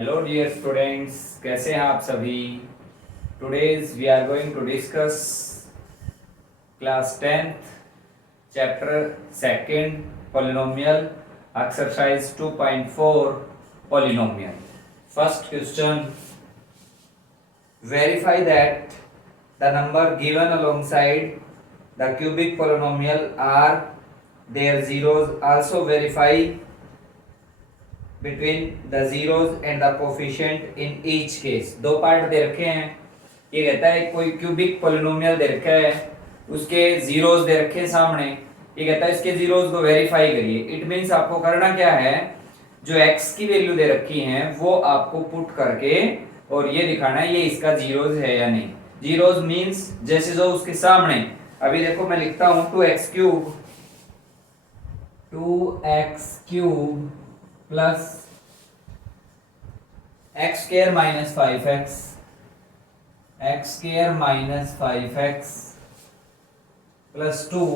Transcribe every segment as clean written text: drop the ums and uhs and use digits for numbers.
Hello dear students, कैसे हैं आप सभी। Today's we are going to discuss class 10th chapter second polynomial exercise 2.4 polynomial. First question, verify that the number given alongside the cubic polynomial are their zeros. Also verify between the zeros and the coefficient in each case. दो part दे रखे हैं। ये कहता है कोई cubic polynomial दे रखा है, उसके जीरोस दे रखे हैं सामने। ये कहता है इसके जीरोस को वेरीफाई करिए। इट मींस आपको करना क्या है, जो x की वैल्यू दे रखी है वो आपको पुट करके और ये दिखाना है ये इसका जीरोस है या नहीं। जीरोस मींस जैसे जो उसके सामने, अभी देखो मैं लिखता हूं 2x cube plus x square minus 5x, x square minus 5x plus 2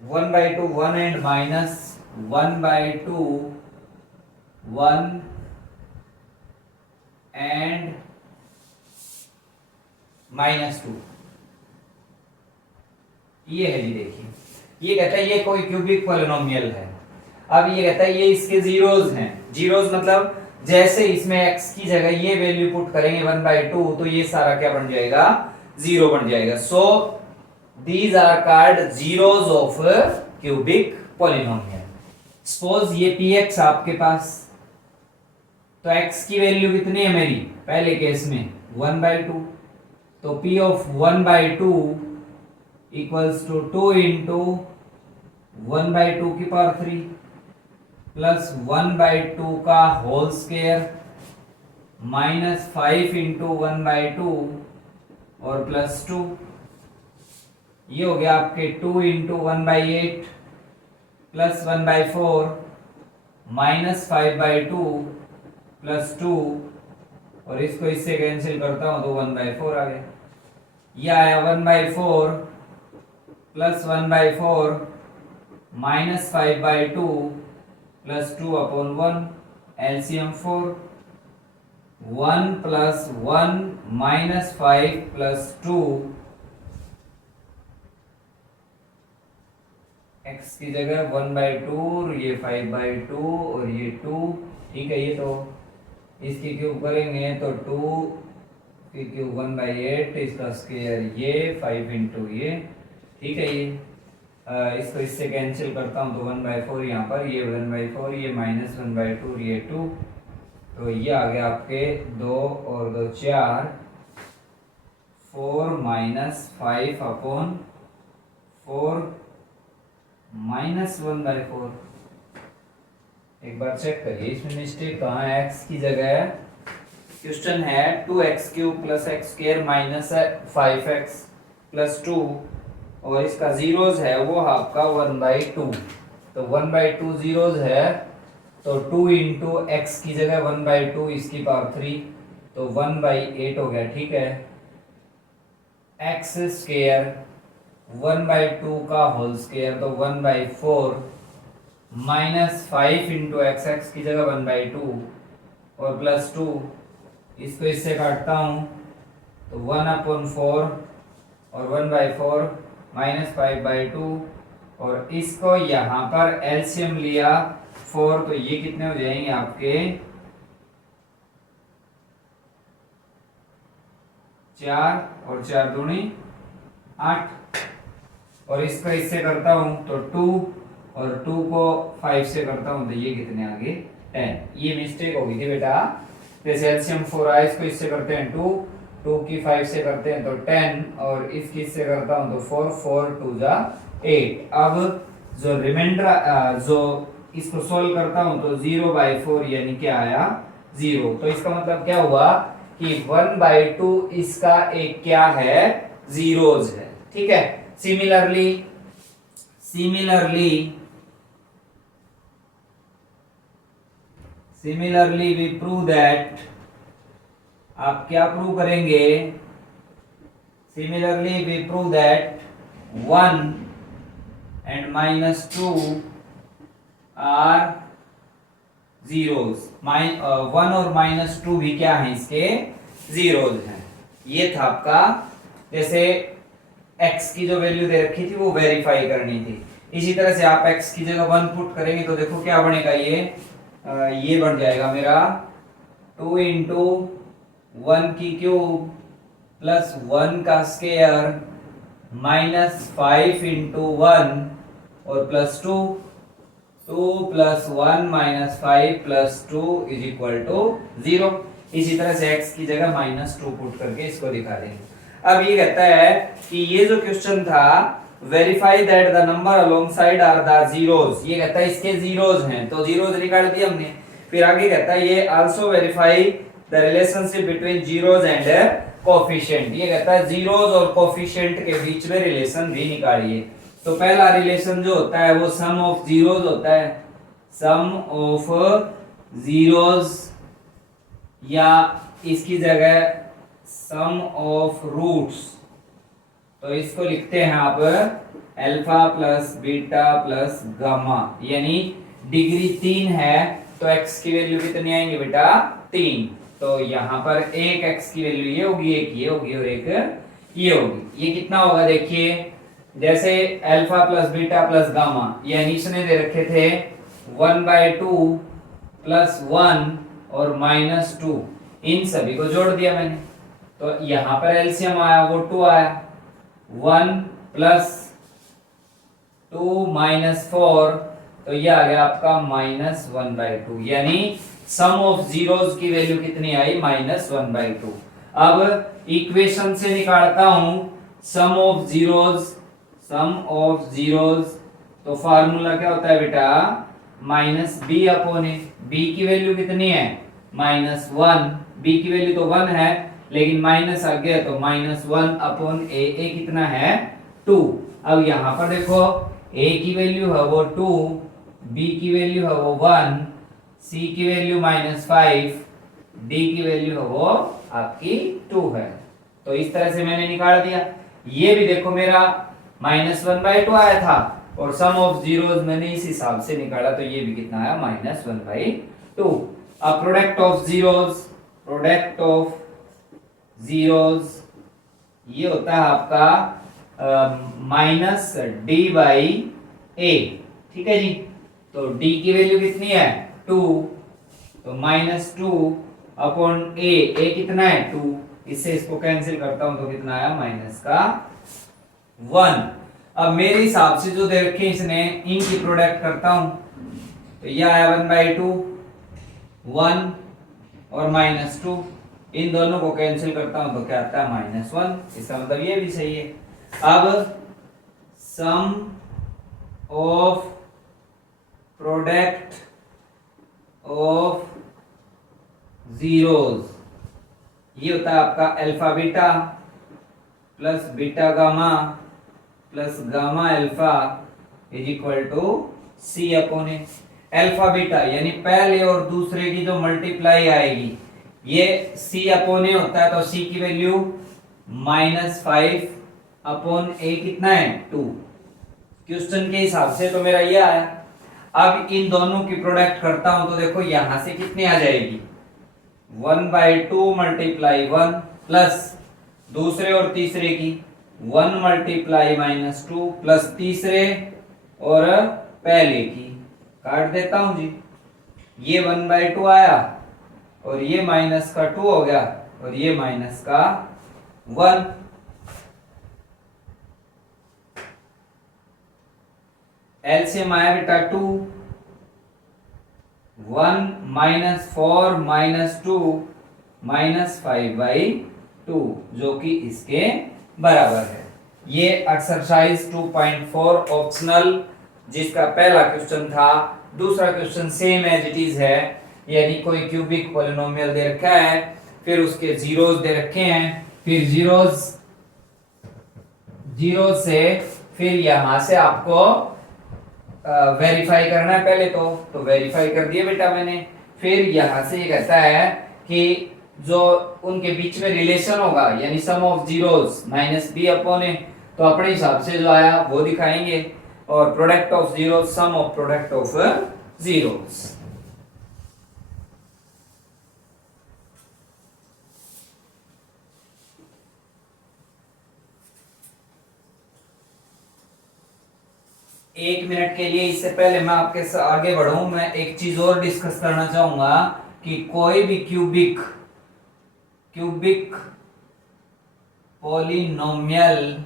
1/2 1 and minus 1/2 1 and -2। ये है जी, देखिए ये कहता है ये कोई क्यूबिक पॉलिनोमियल है। अब ये कहता है ये इसके जीरोस हैं। जीरोस मतलब जैसे इसमें x की जगह ये वैल्यू पुट करेंगे 1/2 तो ये सारा क्या बन जाएगा, जीरो बन जाएगा। So these are called zeros of cubic polynomial. Suppose ये px आपके पास, तो x की वैल्यू कितनी है मेरी, पहले केस में 1/2, तो p of 1/2 equals to 2 into 1/2 की पावर 3 प्लस 1/2 का होल स्क्वायर माइनस 5 इंटू 1/2 और प्लस 2। ये हो गया आपके 2 इंटू 1/8 प्लस 1/4 माइनस 5/2 प्लस 2, और इसको इससे कैंसिल करता हूं तो 1/4 आ गया। ये आया 1/4 plus 1/4 minus 5/2 plus 2/1, LCM 4, 1 plus 1 minus 5 plus 2, x की जगह 1/2, ये 5/2 और ये 2, ठीक है। ये तो इसकी क्यूब करेंगे तो 2 की क्यूब 1/8, इसका स्क्वायर ये 5 इंटू ये, ठीक है। ये इसको इससे कैंसिल करता हूं तो 1/4 यहाँ पर, ये 1/4, ये माइनस 1/2, ये 2, तो ये आ गया आपके 2 और 2 4, 4 माइनस 5/4 माइनस 1/4। एक बार चेक करिए इसमें मिस्टेक कहाँ है। x की जगह क्वेश्चन है 2x cube plus x square minus 5x plus 2, और इसका जीरोस है वो आपका 1/2, तो 1/2 जीरोस है, तो 2 इंटू एक्स की जगह 1/2 इसकी पावर 3, तो 1/8 हो गया, ठीक है। एक्स स्क्वायर 1/2 का होल स्क्वायर तो 1/4 माइनस 5 इंटू एक्स, एक्स की जगह 1/2 और प्लस 2, इसको इससे काटता हूं तो 1/4 और 1/4 माइनस 5/2, और इसको यहाँ पर एलसीएम लिया 4, तो ये कितने हो जाएंगे आपके 4 और 4 दूनी 8, और इसको इससे करता हूं तो 2 और 2 को 5 से करता हूं तो ये कितने आगे 10। ये मिस्टेक हो गई थी बेटा, जैसे एलसीएम 4 आया, इसको इससे करते हैं 2 की 5 से करते हैं तो 10, और इसकी इससे करता हूं तो 4 2 जा 8। अब जो रिमाइंडर जो इसको सोल्व करता हूं तो 0/4 यानी क्या आया 0, तो इसका मतलब क्या हुआ कि 1/2 इसका एक क्या है, जीरोस है, ठीक है। सिमिलरली वी प्रूव दैट, आप क्या प्रूव करेंगे, similarly we prove that 1 and -2 are zeros. 1 और -2 भी क्या है, इसके जीरोज हैं। ये था आपका, जैसे x की जो वैल्यू दे रखी थी वो वेरीफाई करनी थी। इसी तरह से आप x की जगह 1 पुट करेंगे तो देखो क्या बनेगा, ये बन जाएगा मेरा 2 इंटू 1 की क्यूब प्लस 1 का स्क्वायर -5 इंटू 1 और plus 2 plus 1 -5 plus 2 is equal to 0। इसी तरह से x की जगह -2 पुट करके इसको दिखा देंगे। अब ये कहता है कि ये जो क्वेश्चन था, verify that the number alongside are the zeros, ये कहता है इसके जीरोज हैं, तो जीरोज निकाल दिए हमने। फिर आगे कहता है ये also verify the relationship between zeros and coefficient, ये कहता है जीरोज और कोफिशिएंट के बीच में रिलेशन भी निकालिए। तो पहला रिलेशन जो होता है वो सम ऑफ जीरोज होता है, सम ऑफ जीरोज, या इसकी जगह सम ऑफ रूट्स, तो इसको लिखते हैं आप alpha plus beta plus gamma, यानी डिग्री 3 है तो x की वैल्यू कितनी आएंगे बेटा, 3। तो यहाँ पर एक x की वैल्यू ये होगी, एक ये होगी और एक ये होगी। ये कितना होगा देखिए, जैसे alpha plus beta plus gamma, यानी इसने दे रखे थे 1/2 प्लस 1 और -2, इन सभी को जोड़ दिया मैंने, तो यहाँ पर एलसीएम आया वो 2 आया, 1 प्लस 2 -4, तो ये आ गया आपका -1/2, यानी सम ऑफ जीरोज की वैल्यू कितनी आई, -1/2। अब इक्वेशन से निकालता हूं सम ऑफ जीरोज, तो फार्मूला क्या होता है बेटा, -b/a। b की वैल्यू कितनी है, -1, b की वैल्यू तो 1 है लेकिन माइनस आ गया तो -1/a, a कितना है, 2। अब यहां पर देखो a की वैल्यू है वो 2, b की वैल्यू है वो 1, c की वैल्यू -5, d की वैल्यू है वो आपकी 2 है। तो इस तरह से मैंने निकाल दिया। ये भी देखो मेरा -1/2 आया था और सम ऑफ जीरोज मैंने इस हिसाब से निकाला, तो ये भी कितना आया, -1/2। अब प्रोडक्ट ऑफ जीरोज ये होता है आपका -d/a, ठीक है जी। तो d की वैल्यू कितनी है, 2, तो -2/a कितना है, 2, इससे इसको कैंसिल करता हूं तो कितना आया, -1। अब मेरे हिसाब से जो दे रखे इसने, इनकी प्रोडक्ट करता हूं तो यह आया 1/2, 1 और -2, इन दोनों को कैंसिल करता हूं तो क्या आता है, -1। इसका मतलब ये भी सही है। अब sum of product of zeros, ये होता है आपका alpha beta plus beta gamma plus gamma alpha is equal to c/a। Alpha beta यानी पहले और दूसरे की जो मल्टीप्लाई आएगी, ये c/a होता है, तो c की वैल्यू -5/a कितना है, 2। क्वेश्चन के हिसाब से तो मेरा ये आया। अब इन दोनों की प्रोडक्ट करता हूं तो देखो यहां से कितनी आ जाएगी, 1/2 × 1 प्लस दूसरे और तीसरे की 1 × -2 प्लस तीसरे और पहले की, काट देता हूं जी। ये 1/2 आया और ये -2 हो गया और ये -1। एलसीएम आया बेटा 2, 1 -4 -2 -5/2, जो कि इसके बराबर है। ये एक्सरसाइज 2.4 ऑप्शनल, जिसका पहला क्वेश्चन था। दूसरा question same as it is है, यानी कोई क्यूबिक पॉलिनोमियल दे रखा है, फिर उसके जीरोस दे रखे हैं, फिर जीरो से फिर यहां से आपको वेरीफाई करना है पहले तो वेरीफाई कर दिया बेटा मैंने। फिर यहां से ये कहता है कि जो उनके बीच में रिलेशन होगा, यानी सम ऑफ जीरोस -b/a, तो अपने हिसाब से जो आया वो दिखाएंगे। और product of zero sum of product of zeros. एक मिनट के लिए, इससे पहले मैं आपके साथ आगे बढ़ूं, मैं एक चीज और डिस्कस करना चाहूंगा कि कोई भी क्यूबिक पॉलिनोमियल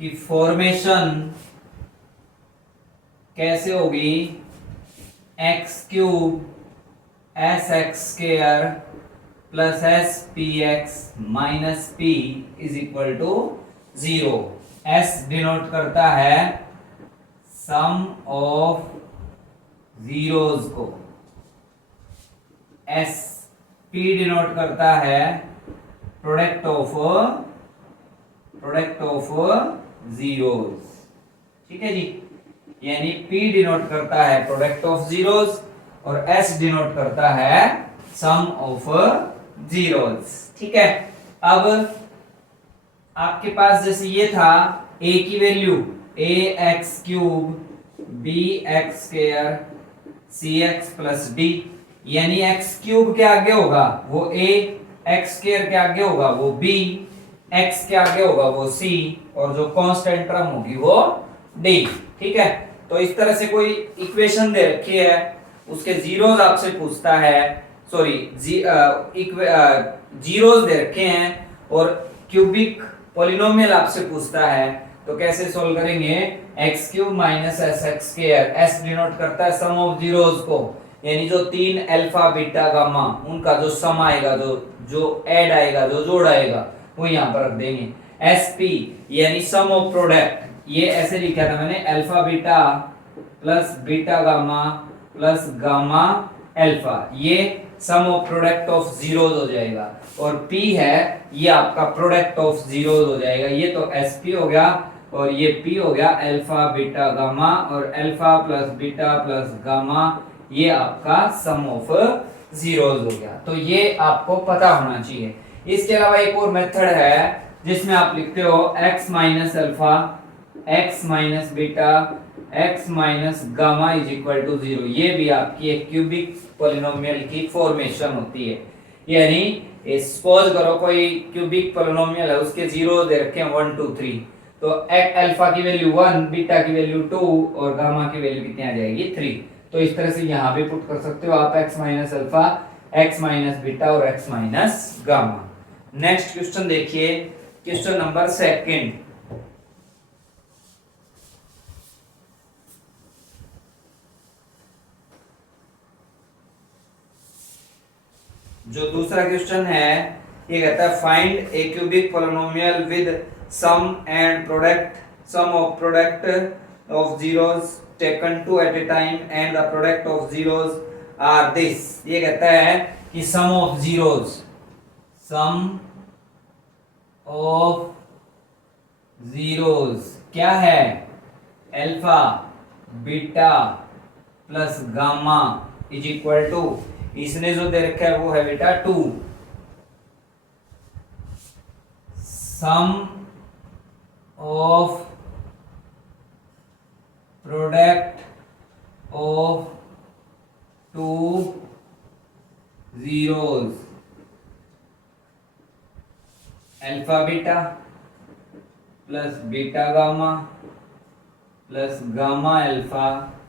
की फॉर्मेशन कैसे होगी, x cube S x square plus S P x minus P is equal to 0। S denote करता है सम ऑफ जीरोस को, एस पी डिनोट करता है प्रोडक्ट ऑफ जीरोस। ठीक है जी, यानी P डिनोट करता है प्रोडक्ट ऑफ जीरोस और S डिनोट करता है सम ऑफ जीरोस। ठीक है, अब आपके पास जैसे ये था A की value a x cube b x square c x plus d, यानी एक्स क्यूब के आगे होगा वो a, एक्स स्क्वायर के आगे होगा वो b, x के आगे होगा वो c और जो कांस्टेंट टर्म होगी वो d। ठीक है, तो इस तरह से कोई इक्वेशन दे रखी है, उसके जीरोस आपसे पूछता है, सॉरी जीरोस दे रखे हैं और क्यूबिक पॉलिनोमियल आपसे पूछता है, तो कैसे सोल्व करेंगे, x cube minus S x square, S denote करता है सम ऑफ जीरोस को, यानी जो तीन अल्फा बीटा गामा उनका जो सम आएगा, जो ऐड आएगा, जो जोड़ आएगा वो यहाँ पर रख देंगे। एस पी यानी सम ऑफ प्रोडक्ट, ये ऐसे लिखा था मैंने, alpha beta plus beta gamma plus gamma alpha, ये सम ऑफ प्रोडक्ट ऑफ जीरोस हो जाएगा। और P है ये आपका प्रोडक्ट ऑफ जीरोस हो जाएगा, ये तो SP हो गया और ये P हो गया अल्फा बीटा गामा, और alpha plus beta plus gamma ये आपका सम ऑफ जीरोस हो गया। तो ये आपको पता होना चाहिए। इसके अलावा एक और मेथड है जिसमें आप लिखते हो x minus alpha x minus beta x minus gamma is equal to 0। ये भी आपकी एक क्यूबिक पॉलिनोमियल की फॉर्मेशन होती है, यानी सपोज करो कोई क्यूबिक पॉलिनोमियल है, उसके जीरो दे रखे हैं 1 2 3, तो अल्फा की वैल्यू 1, बीटा की वैल्यू 2 और गामा की वैल्यू कितनी आ जाएगी 3। तो इस तरह से यहां भी पुट कर सकते हो आप x minus alpha x minus beta और x minus gamma. Next question देखिए, क्वेश्चन नंबर 2। जो दूसरा क्वेश्चन है ये कहता है find a cubic polynomial with sum and product, sum of product of zeros taken 2 at a time and the product of zeros are this. ये कहता है कि sum of zeros, sum of zeros क्या है, alpha beta plus gamma is equal to, इसने जो दे रखा है वो है बेटा 2, sum of product of 2 zeros, alpha beta plus beta gamma plus gamma alpha,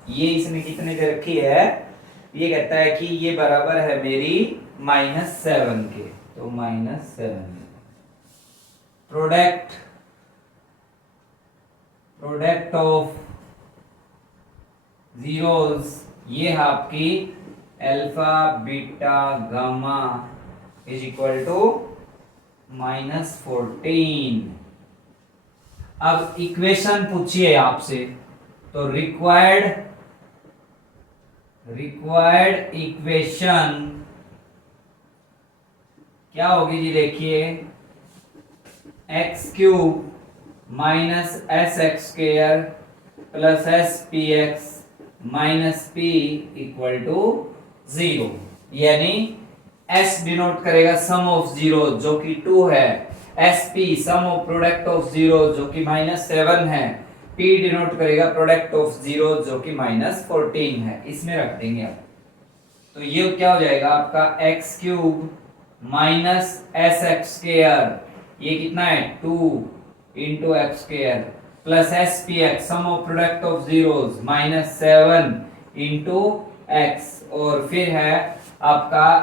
ये इसने कितने दे रखी है, ये कहता है कि ये बराबर है मेरी -7 के, तो -7 प्रोडक्ट ऑफ जीरोस, ये है आपकी alpha beta gamma is equal to -14। अब इक्वेशन पूछिए आपसे, तो रिक्वायर्ड इक्वेशन क्या होगी जी, देखिए x cube minus S x square plus S P x minus P equal to 0, यानी s डिनोट करेगा सम ऑफ जीरो जो कि 2 है, SP sum of product of zero जो कि -7 है, P डिनोट करेगा प्रोडक्ट ऑफ जीरो जो कि -14 है, इसमें रख देंगे आप। तो ये क्या हो जाएगा आपका x cube minus S x square, ये कितना है 2 इंटू x square, plus S P x sum of product of zeros -7 into x, और फिर है आपका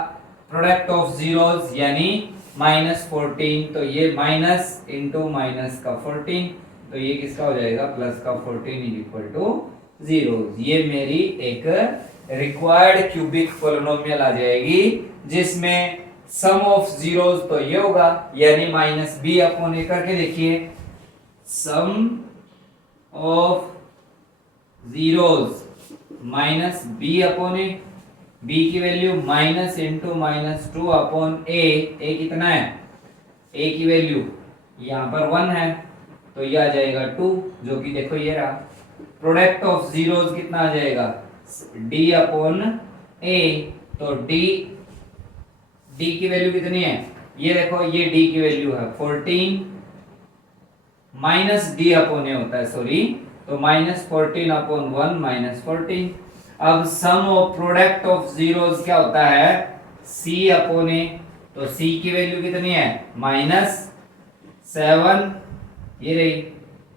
प्रोडक्ट ऑफ जीरोस यानी -14, तो ये माइनस इंटू माइनस का 14, तो ये किसका हो जाएगा प्लस का 14 इज इक्वल टू जीरो। ये मेरी एक रिक्वायर्ड क्यूबिक पॉलिनोमियल आ जाएगी जिसमें सम ऑफ जीरोस तो ये होगा यानी -b अपॉन ए, करके देखिए sum of zeros -b upon a, b की value minus into -2 upon a कितना है a की वैल्यू यहाँ पर 1 है तो ये आ जाएगा 2, जो कि देखो ये रहा। प्रोडक्ट ऑफ जीरोस कितना आ जाएगा d अपॉन a, तो d की वैल्यू कितनी है, ये देखो ये d की वैल्यू है 14 माइनस d अपॉन ए होता है सॉरी, तो -14 अपॉन 1 -14। अब sum of product of zeros क्या होता है c अपॉन ए, तो c की वैल्यू कितनी है -7, ये रही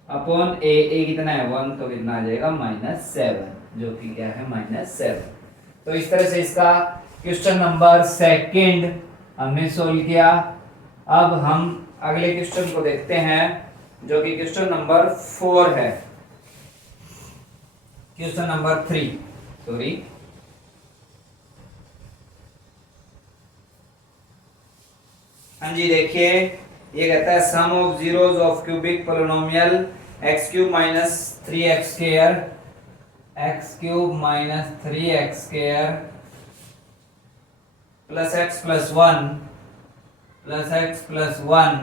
अपॉन a कितना है 1, तो कितना आ जाएगा -7, जो कि क्या है -7। तो इस तरह से इसका क्वेश्चन नंबर 2 हमने सोल्व किया। अब हम अगले क्वेश्चन को देखते हैं जो कि क्वेश्चन नंबर 4 है, क्वेश्चन नंबर 3 सॉरी। हाँ जी देखिए, ये कहता है sum of zeros of cubic polynomial x cube minus 3x square, x cube minus 3x square plus x plus 1 plus x plus 1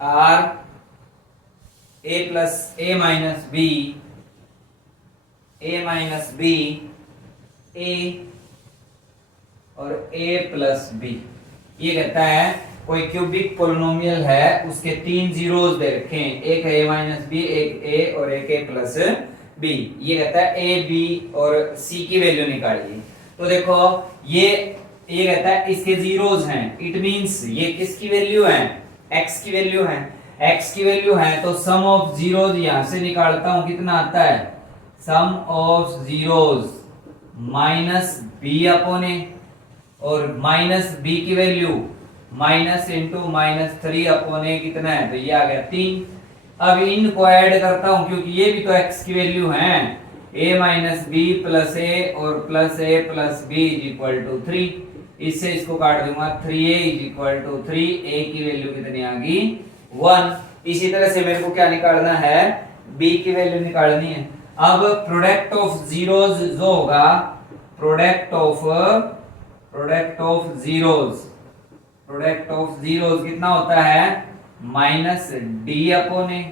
are a plus a minus b, a minus b, a और a plus b। ये कहता है कोई cubic polynomial है, उसके 3 zeros दे रखे हैं, एक है a माइनस b, एक a और एक a प्लस b। ये कहता है a b और c की वैल्यू निकालिए। तो देखो ये कहता है इसके जीरोस हैं, इट मींस ये किसकी वैल्यू है x की वैल्यू है, x की वैल्यू है तो सम ऑफ जीरोस यहां से निकालता हूं, कितना आता है sum of zeros minus b upon a, और माइनस b की value minus into -3 upon a कितना है, तो ये आ गया 3। अब इनको ऐड करता हूं क्योंकि ये भी तो x की वैल्यू है, a minus b plus a और plus a plus b is equal to 3। इससे इसको काट दूंगा 3a is equal to 3, a की वैल्यू कितनी आ गई 1। इसी तरह से मेरे को क्या निकालना है b की वैल्यू निकालनी है। अब प्रोडक्ट ऑफ जीरोस जो होगा, प्रोडक्ट ऑफ जीरोस कितना होता है -d अपॉन ए,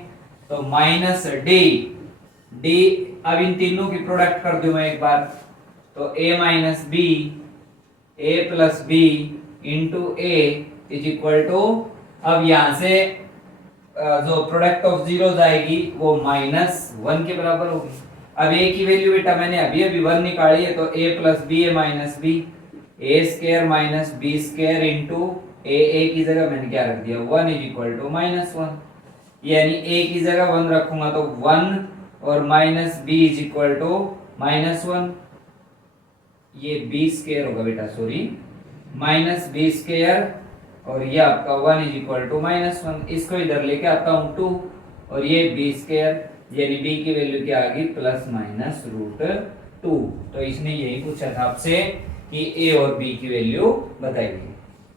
तो -d, अब इन तीनों की प्रोडक्ट कर दूं मैं एक बार, तो a minus b, a plus b into a is equal to, अब यहां से जो प्रोडक्ट ऑफ जीरोस आएगी वो -1 के बराबर होगी। अब a की वैल्यू बेटा मैंने अभी 1 निकाली है, तो a plus b a minus b, a square minus b square into a की जगह मैंने क्या रख दिया 1 इज इक्वल टू -1, यानी a की जगह 1 रखूंगा तो 1 और minus b is equal to -1, ये b स्क्वायर होगा बेटा सॉरी, माइनस b स्क्वायर और ये आपका 1 इज इक्वल टू -1। इसको इधर लेके आता हूं 2 और ये b स्क्वायर, यानी b की वैल्यू क्या आ गई +√2। तो इसने यही पूछा था आपसे कि a और b की वैल्यू बताइए।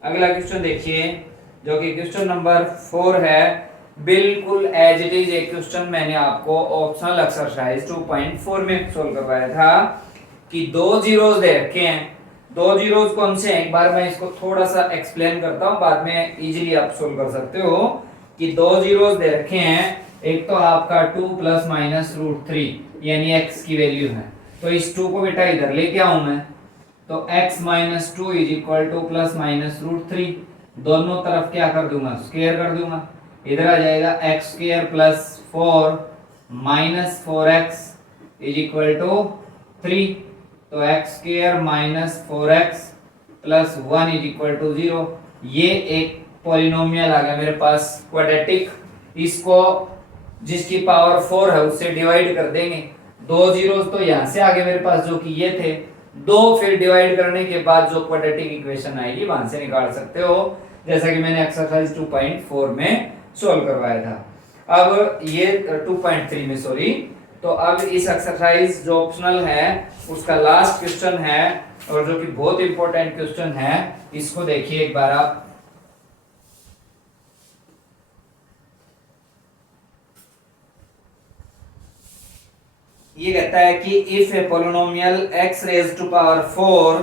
अगला क्वेश्चन देखिए जो कि क्वेश्चन नंबर 4 है, बिल्कुल एज इट इज एक क्वेश्चन मैंने आपको ऑप्शनल एक्सरसाइज 2.4 में सोल्व करवाया था कि 2 जीरोस दे रखे हैं। 2 जीरोस कौन से हैं, एक बार मैं इसको थोड़ा सा एक्सप्लेन करता हूं, बाद में इजीली आप सोल्व कर सकते हो कि 2 जीरोस दे रखे हैं। एक तो आपका 2 + -√3 यानी x की वैल्यू है, तो इस 2 को बेटा इधर लेके आऊं मैं, तो x - 2 इज इक्वल टू +- √3, दोनों तरफ क्या कर दूंगा, स्क्वायर कर दूंगा। इधर आ जाएगा x square plus 4 minus 4x is equal to 3। तो x square minus 4x plus 1 is equal to 0। ये एक पॉलिनोमियल आ गया मेरे पास क्वाड्रेटिक। इसको जिसकी पावर 4 है उससे डिवाइड कर देंगे। दो जीरोस तो यहां से आगे मेरे पास जो कि ये थे दो, फिर डिवाइड करने के बाद जो क्वाड्रेटिक इक्वेशन आएगी वहां से निकाल सकते हो, जैसा कि मैंने एक्सरसाइज 2.4 में सोल्व करवाया था। अब ये 2.3 में सॉरी। तो अब इस एक्सरसाइज जो ऑप्शनल है उसका लास्ट क्वेश्चन है और जो कि बहुत इंपॉर्टेंट क्वेश्चन है, इसको देखिए एक बार आप। ये कहता है कि if a polynomial x raise to power 4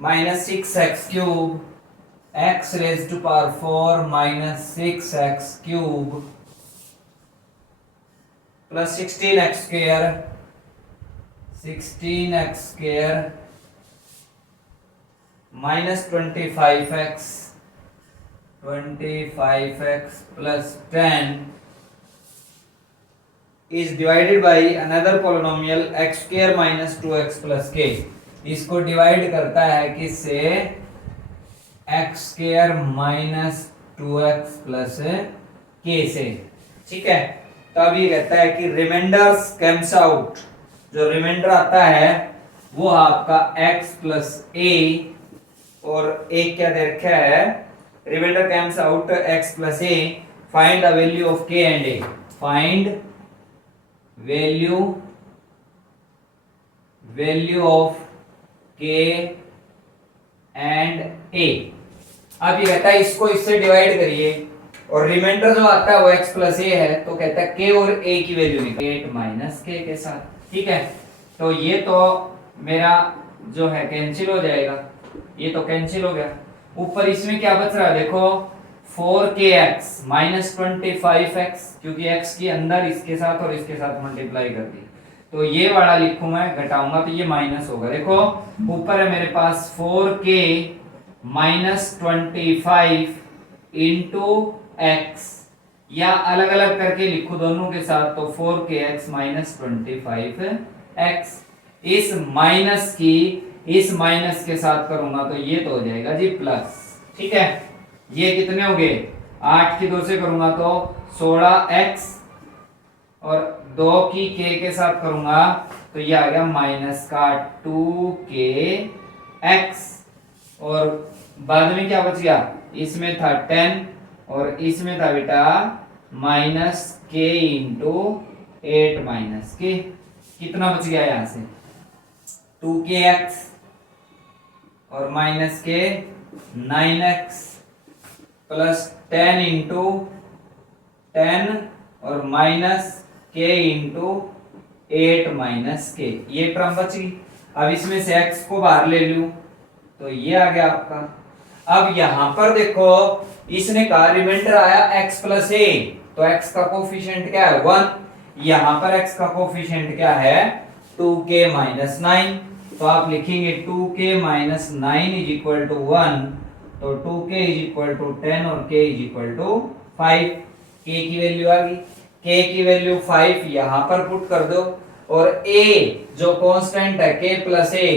minus 6x cube x raise to power 4 minus 6x cube plus 16x square minus 25x plus 10 is divided by another polynomial x square minus 2x plus k। इसको divide करता है किससे, x square minus 2x plus k से। ठीक है, तो अब ये कहता है कि रिमाइंडर्स कम्स आउट, जो रिमाइंडर आता है वो आपका x plus a, और एक क्या दे रखा है, remainder comes out x plus a, find the value of k and a। Find value of k and a। अब ये कहता है इसको इससे डिवाइड करिए और रिमाइंडर जो आता है वो x प्लस a है, तो कहता है k और a की वैल्यू निकाल 8 माइनस k के साथ। ठीक है, तो ये तो मेरा जो है कैंसिल हो जाएगा, ये तो कैंसिल हो गया। ऊपर इसमें क्या बच रहा है देखो, 4kx माइनस 25x, क्योंकि x के अंदर इसके साथ और इसके साथ मल्टीप्लाई कर दी, तो ये वाला लिखूं मैं, घटाऊंगा तो ये माइनस होगा। देखो ऊपर है मेरे पास 4k माइनस 25 इंटू एक्स, या अलग अलग करके लिखो दोनों के साथ, तो 4kx माइनस 25x। इस माइनस के साथ करूंगा तो ये तो हो जाएगा जी प्लस। ठीक है, ये कितने हो गए, 8 की 2 से करूंगा तो 16x, और 2 की k के साथ करूंगा तो ये आ गया माइनस का 2kx, और बाद में क्या बच गया, इसमें था 10 और इसमें था बेटा minus k into 8 minus k। कितना बच गया यहां से, 2kx और minus k 9x plus 10 into 10 और minus k into 8 minus k, ये टर्म बची। अब इसमें से x को बाहर ले लूं तो ये आ गया आपका। अब यहां पर देखो इसने कहा रिमाइंडर आया x प्लस a, तो x का कोफिशिएंट क्या है 1, यहां पर x का कोफिशिएंट क्या है 2k माइनस 9, तो आप लिखेंगे 2k minus 9 is equal to 1, तो 2k इज इक्वल टू 10 और k is equal to 5। k की वैल्यू आ गई, k की वैल्यू 5 यहां पर पुट कर दो, और a जो कांस्टेंट है k प्लस a,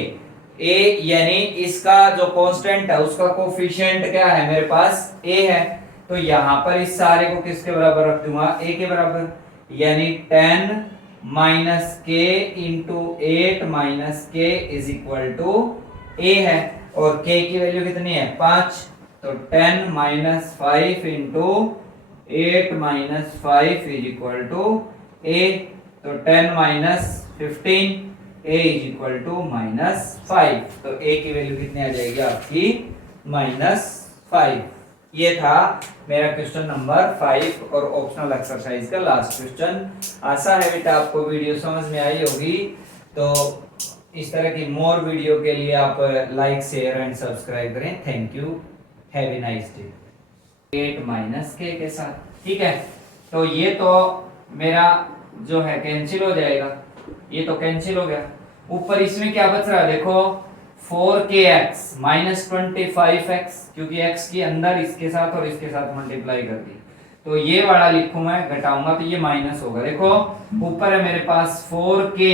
यानी इसका जो कांस्टेंट है उसका कोफिशिएंट क्या है मेरे पास a है, तो यहां पर इस सारे को किसके बराबर रख दूंगा, a के बराबर, यानी 10 minus k into 8 minus k is equal to a है, और k की वैल्यू कितनी है 5, तो 10 minus 5 into 8 minus 5 is equal to a, तो 10 minus 15, a is equal to minus 5, तो a की वैल्यू कितनी आ जाएगी आपकी माइनस 5। ये था मेरा क्वेश्चन नंबर 5 और ऑप्शनल एक्सरसाइज का लास्ट क्वेश्चन। आशा है बेटा आपको वीडियो समझ में आई होगी, तो इस तरह की मोर वीडियो के लिए आप लाइक शेयर एंड सब्सक्राइब करें। Thank you, have a nice day. 8 minus k के साथ। ठीक है, तो ये तो मेरा जो है कैंसिल हो जाएगा, ये तो कैंसिल हो गया। ऊपर इसमें क्या बच रहा है देखो 4kx माइनस 25x, क्योंकि x के अंदर इसके साथ और इसके साथ मल्टीप्लाई कर दी, तो ये वाला लिखूं मैं, घटाऊंगा तो ये माइनस होगा। देखो ऊपर है मेरे पास 4k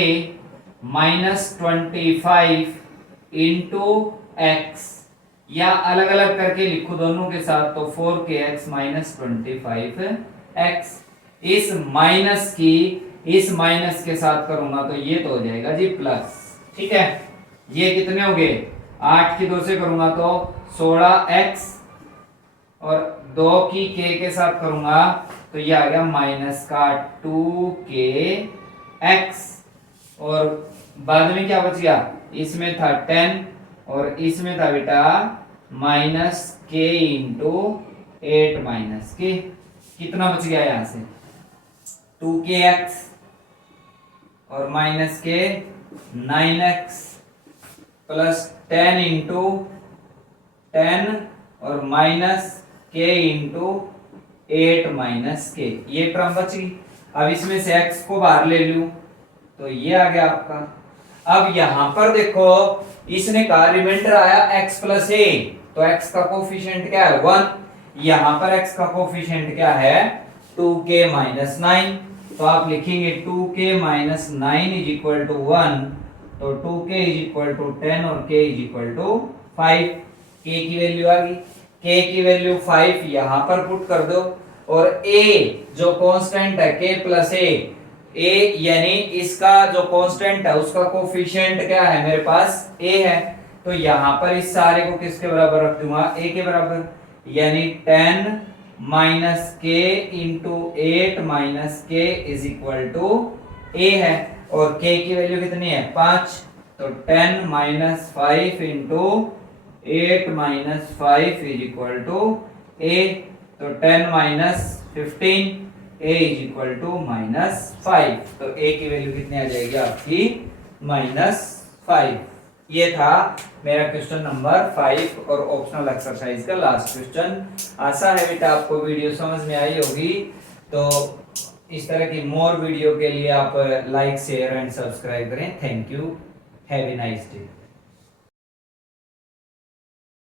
माइनस 25 इंटू एक्स, या अलग अलग करके लिखूं दोनों के साथ, तो 4kx माइनस 25x। इस माइनस के साथ करूंगा तो ये तो हो जाएगा जी प्लस, ठीक है। ये कितने हो गए, 8 की 2 से करूंगा तो 16x, और 2 की k के साथ करूंगा तो ये आ गया माइनस का 2kx, और बाद में क्या बच गया, इसमें था 10 और इसमें था बेटा minus k into 8 minus k, कितना बच गया यहां से 2kx और minus k 9x plus 10 into 10 और minus k into 8 minus k, ये टर्म बची। अब इसमें से x को बाहर ले लूं तो ये आ गया आपका। अब यहां पर देखो इसने कहा रिमाइंडर आया x प्लस a, तो x का कोफिशिएंट क्या है 1, यहां पर x का कोफिशिएंट क्या है 2k माइनस 9, तो आप लिखेंगे 2k minus 9 is equal to 1, तो 2k इज इक्वल टू 10 और k is equal to 5। k की वैल्यू आ गई, k की वैल्यू 5 यहां पर पुट कर दो, और a जो कांस्टेंट है k प्लस a यानी इसका जो कांस्टेंट है उसका कोफिशिएंट क्या है मेरे पास a है, तो यहां पर इस सारे को किसके बराबर रख दूंगा a के बराबर, यानी 10 minus k into 8 minus k is equal to a है, और k की वैल्यू कितनी है 5, तो 10 minus 5 into 8 minus 5 is equal to a, तो 10 minus 15 a is equal to minus 5, तो a की वैल्यू कितनी आ जाएगी आपकी माइनस 5। ये था मेरा क्वेश्चन नंबर 5 और ऑप्शनल एक्सरसाइज का लास्ट क्वेश्चन। आशा है बेटा आपको वीडियो समझ में आई होगी, तो इस तरह की मोर वीडियो के लिए आप लाइक शेयर एंड सब्सक्राइब करें। Thank you, have a nice day.